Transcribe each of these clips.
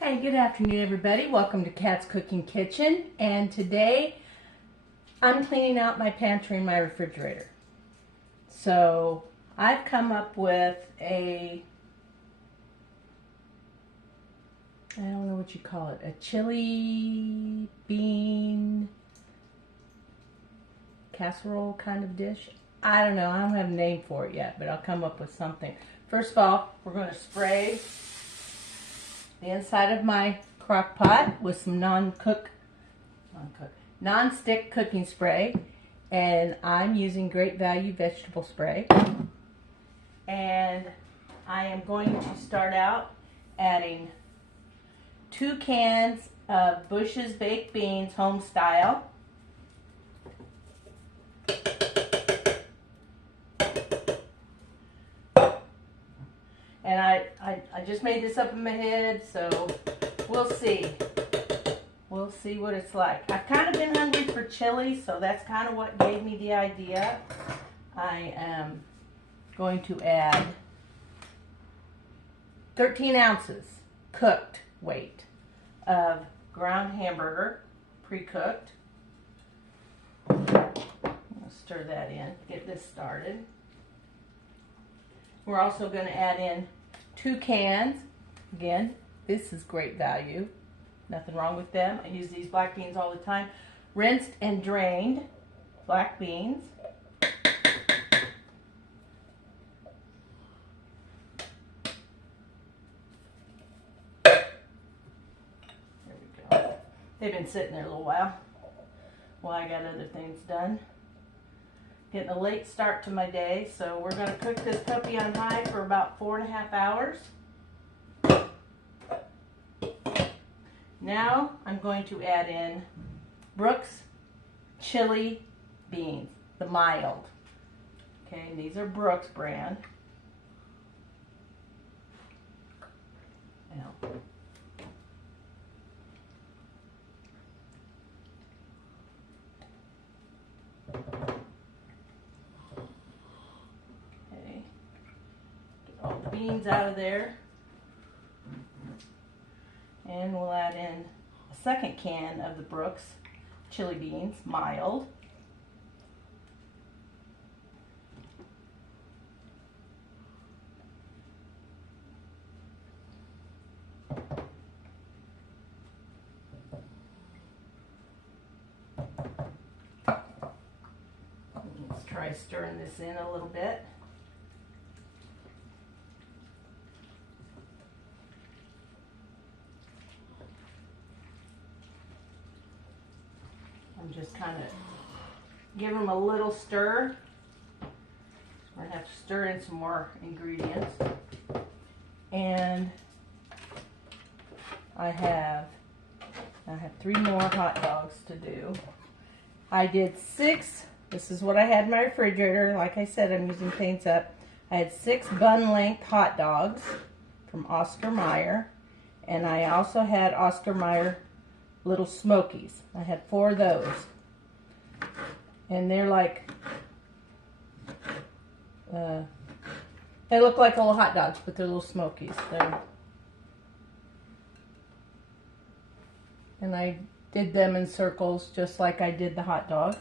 Hey, good afternoon everybody. Welcome to Kat's Cooking Kitchen, and today I'm cleaning out my pantry and my refrigerator. So I've come up with I don't know what you call it, a chili bean casserole kind of dish. I don't know, I don't have a name for it yet, but I'll come up with something. First of all, we're going to spray the inside of my crock pot with some non-stick cooking spray, and I'm using Great Value vegetable spray. And I am going to start out adding 2 cans of Bush's baked beans, Homestyle. And I just made this up in my head, so we'll see. We'll see what it's like. I've kind of been hungry for chili, so that's kind of what gave me the idea. I am going to add 13 ounces cooked weight of ground hamburger, pre-cooked. I'm going to stir that in, get this started. We're also going to add in 2 cans. Again, this is Great Value. Nothing wrong with them. I use these black beans all the time. Rinsed and drained black beans. There we go. They've been sitting there a little while I got other things done. Getting a late start to my day, so we're going to cook this puppy on high for about 4.5 hours. Now I'm going to add in Brooks chili beans, the mild. Okay, and these are Brooks brand. Now, beans out of there, and we'll add in a 2nd can of the Brooks chili beans, mild. Let's try stirring this in a little bit. Just kind of give them a little stir. We're going to have to stir in some more ingredients. And I have 3 more hot dogs to do. I did 6. This is what I had in my refrigerator. Like I said, I'm using Paints Up. I had 6 bun-length hot dogs from Oscar Mayer. And I also had Oscar Mayer little Smokies. I had 4 of those. And they're like, they look like little hot dogs, but they're little Smokies. And I did them in circles just like I did the hot dogs.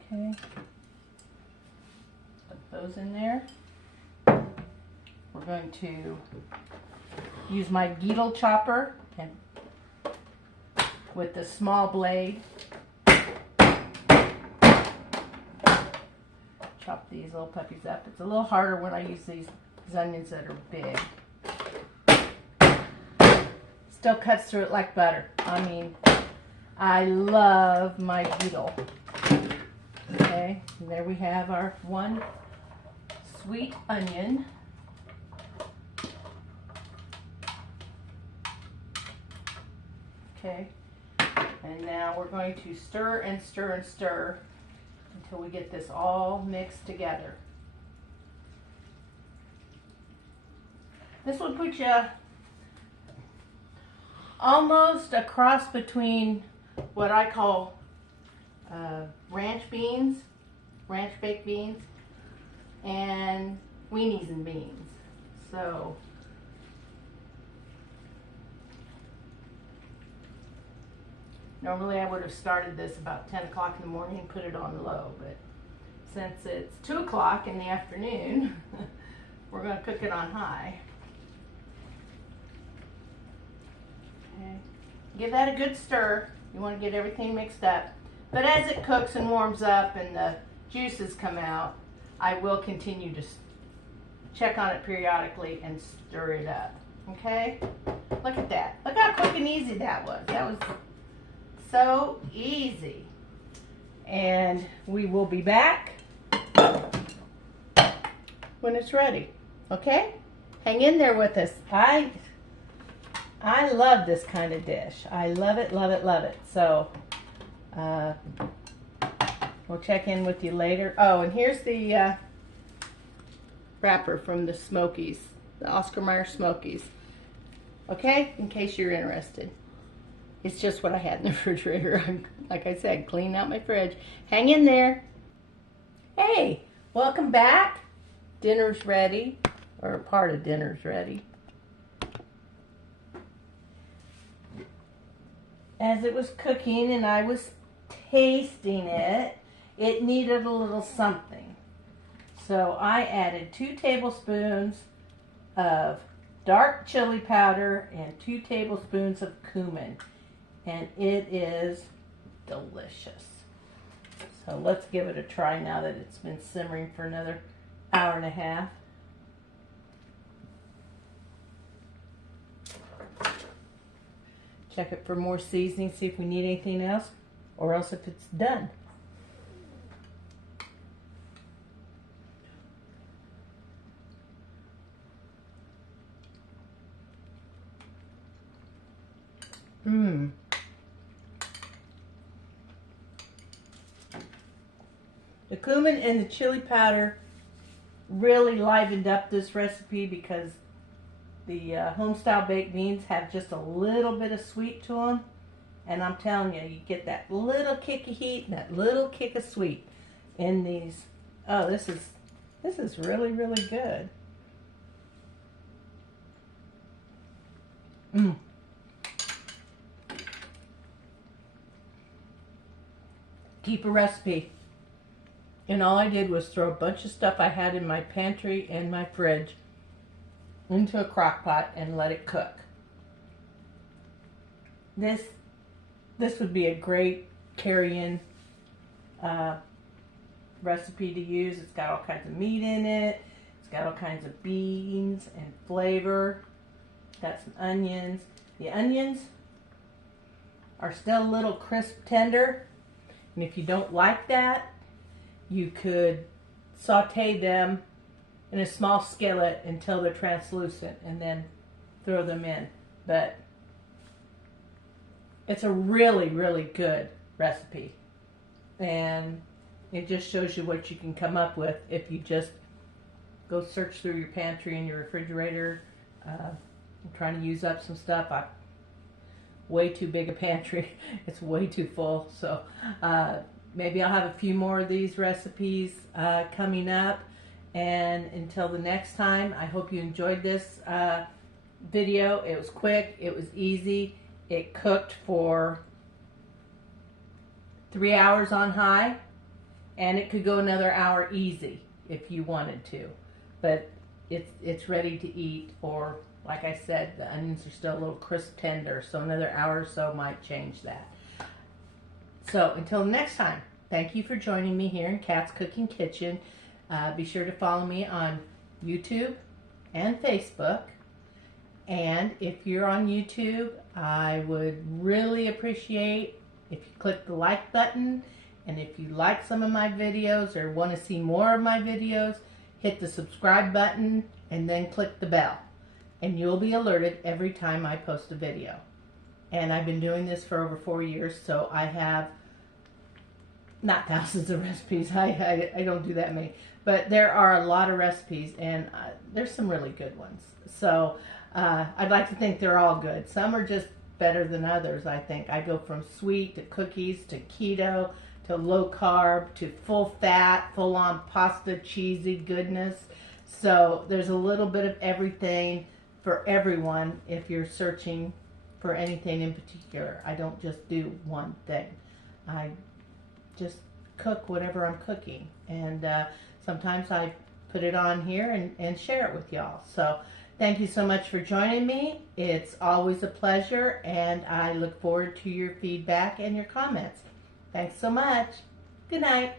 Okay. Put those in there. We're going to use my Geedle chopper and with the small blade, chop these little puppies up. It's a little harder when I use these onions that are big. Still cuts through it like butter. I mean, I love my Geedle. Okay, and there we have our 1 sweet onion. Okay, and now we're going to stir and stir and stir until we get this all mixed together. This would put you almost a cross between what I call ranch beans, ranch baked beans, and Weenies and beans. So Normally I would have started this about 10 o'clock in the morning and put it on low, but since it's 2 o'clock in the afternoon, we're going to cook it on high. Okay. Give that a good stir. You want to get everything mixed up. But as it cooks and warms up and the juices come out, I will continue to check on it periodically and stir it up. Okay? Look at that. Look how quick and easy that was. That was so easy. And we will be back when it's ready. Okay? Hang in there with us. I love this kind of dish. I love it, love it, love it. So, we'll check in with you later. Oh, and here's the wrapper from the Smokies, the Oscar Mayer Smokies. Okay, in case you're interested. It's just what I had in the refrigerator. Like I said, clean out my fridge. Hang in there. Hey, welcome back. Dinner's ready, or part of dinner's ready. As it was cooking and I was tasting it, it needed a little something. So I added 2 tablespoons of dark chili powder and 2 tablespoons of cumin. And it is delicious. So let's give it a try now that it's been simmering for another hour and a half. Check it for more seasoning, see if we need anything else, or else if it's done. The cumin and the chili powder really livened up this recipe because the Homestyle baked beans have just a little bit of sweet to them. And I'm telling you, you get that little kick of heat and that little kick of sweet in these. Oh, this is really, really good. Keep a recipe. And all I did was throw a bunch of stuff I had in my pantry and my fridge into a crock pot and let it cook. This would be a great carry-in recipe to use. It's got all kinds of meat in it. It's got all kinds of beans and flavor. Got some onions. The onions are still a little crisp tender. And if you don't like that, you could saute them in a small skillet until they're translucent and then throw them in. But it's a really, really good recipe. And it just shows you what you can come up with if you just go search through your pantry and your refrigerator. I'm trying to use up some stuff. Way too big a pantry. It's way too full. So maybe I'll have a few more of these recipes coming up. And until the next time, I hope you enjoyed this video. It was quick. It was easy. It cooked for 3 hours on high. And it could go another hour easy if you wanted to. But it's ready to eat. Or, like I said, the onions are still a little crisp tender. So another hour or so might change that. So until next time, thank you for joining me here in Kat's Cooking Kitchen. Be sure to follow me on YouTube and Facebook. And if you're on YouTube, I would really appreciate if you click the like button. And if you like some of my videos or want to see more of my videos, hit the subscribe button and then click the bell. And you'll be alerted every time I post a video. And I've been doing this for over 4 years, so I have not thousands of recipes. I don't do that many. But there are a lot of recipes, and there's some really good ones. So I'd like to think they're all good. Some are just better than others, I think. I go from sweet to cookies to keto to low carb to full fat, full on pasta, cheesy goodness. So there's a little bit of everything for everyone if you're searching for for anything in particular. I don't just do one thing. I just cook whatever I'm cooking, and sometimes I put it on here and share it with y'all. So thank you so much for joining me. It's always a pleasure, and I look forward to your feedback and your comments. Thanks so much. Good night.